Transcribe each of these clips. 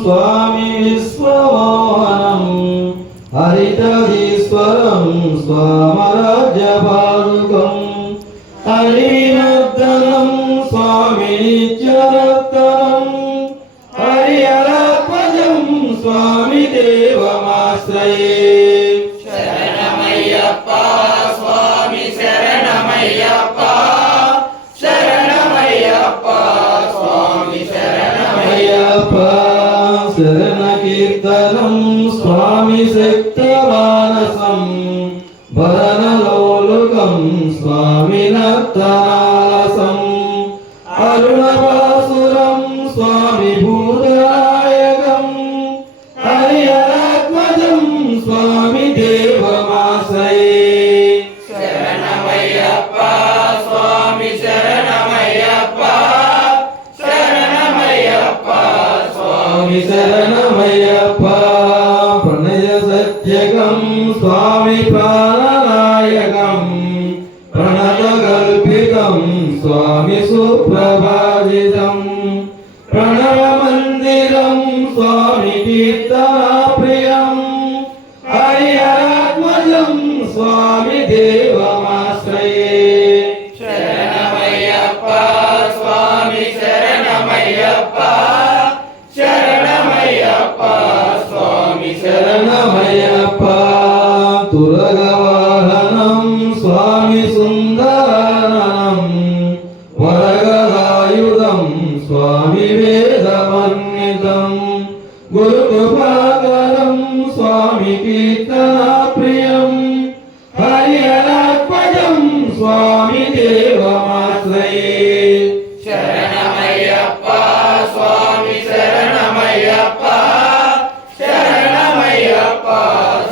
स्वामी विश्वमोहनं हरितधीश्वरं स्वामराज्यपादुकं हरिनर्दनं स्वामी नित्यरत्नं हरिहरध्वजं स्वामी देवमाश्रये। शरणमय्यप्पा स्वामी शरणमय्यप्पा शरणमय्यप्पा स्वामी शरणमय्यप्पा शरणकीर्तनं स्वामी शक्तिमानसं भरणलोलुकं स्वामी नर्तनालसं अरुणवासुरं स्वामी भूतनायकं हरिहरध्वजं स्वामी देवमाश्रये। शरणमय्यप्पा स्वामी शरणमय्यप्पा शरणमय्यप्पा स्वामी शरणमय्यप्पा प्रणय सत्यकं स्वामी प्राणनायकं प्रणतकल्पितं स्वामी सुप्रभाजितं प्रणवमन्दिरं स्वामी कीर्तनाप्रियं हरिहरात्मजं स्वामी देवमाश्रये। शरणमय्यप्पा स्वामी शरणमय्यप्पा शरणमय्यप्पा स्वामी शरणमय्यप्पा तुरगवाहनं स्वामी सुन्दराननं वरगदायुधं स्वामी वेदमन्वितं गुरुकृपाकरं स्वामी कीर्तनाप्रियं हरिहरात्मजं स्वामी देवमाश्रये। शरणमय्यप्पा स्वामी शरणमय्यप्पा शरणमय्यप्पा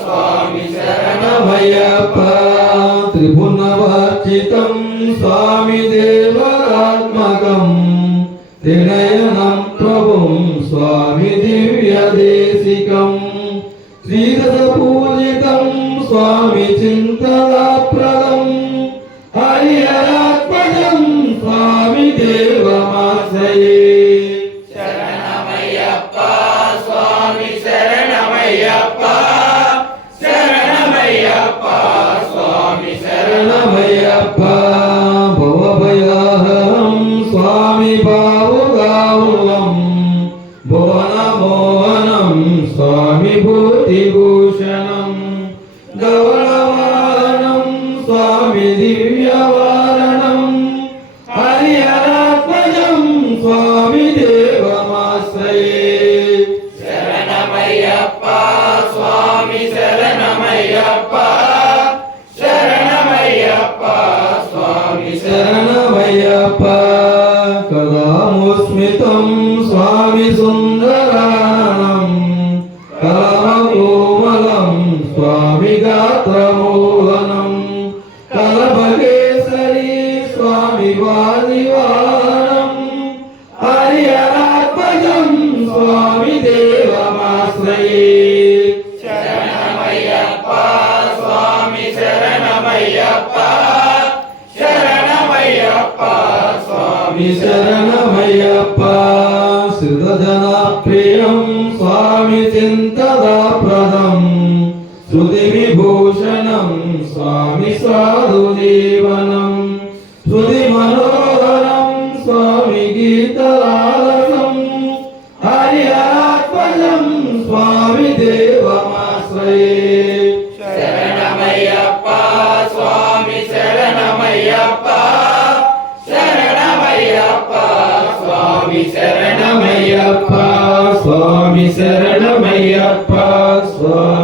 स्वामी शरणमय्यप्पा त्रिभुवनवर्जितं स्वामी देवरात्मकं त्रिनयनं प्रभुं स्वामी दिव्यदेशिकं श्रीरसपूजितं स्वामी चिन्तनाप्रदं हरिहरात्मजं स्वामी देवमाश्रये। शरणमय्यप्पा स्वामी शरणमय्यप्पा शरणमय्यप्पा स्वामी शरणमय्यप्पा भवभयाहं स्वामी भावुकाहुलं भुवनमोहनं स्वामी भूतिभूषणं गौरवाहनं स्वामी दिव्यवारणं हरिहरात्मजं स्वामी देवमाश्रये। शरणमय्यप्पा स्वामी शरणमय्यप्पा शरणमय्यप्पा स्वामी शरणमय्यप्पा कलामुस्मितं स्वामी सुन्दराननं कलमकोमलं स्वामी गात्रमोहनं कलभकेसरी स्वामी वादिवानं हरिहरात्मजं स्वामी देवमाश्रये। शरणमय्यप्पा स्वामी शरणमय्यप्पा शरणमय्यप्पा स्वामी शरणमय्यप्पा श्रुतजनप्रियं स्वामी चिन्तदाप्रदं श्रुतिविभूषणं स्वामी साधुजीवनं श्रुतिमनोहरं स्वामी गीतलालसं हरिहरात्मजं स्वामी देवमाश्रये। शरणमय्यप्पा स्वामी शरणमय्यप्पा शरणमय्यप्पा स्वामी शरणमय्यप्पा स्वामी शरणमय्यप्पा स्वामी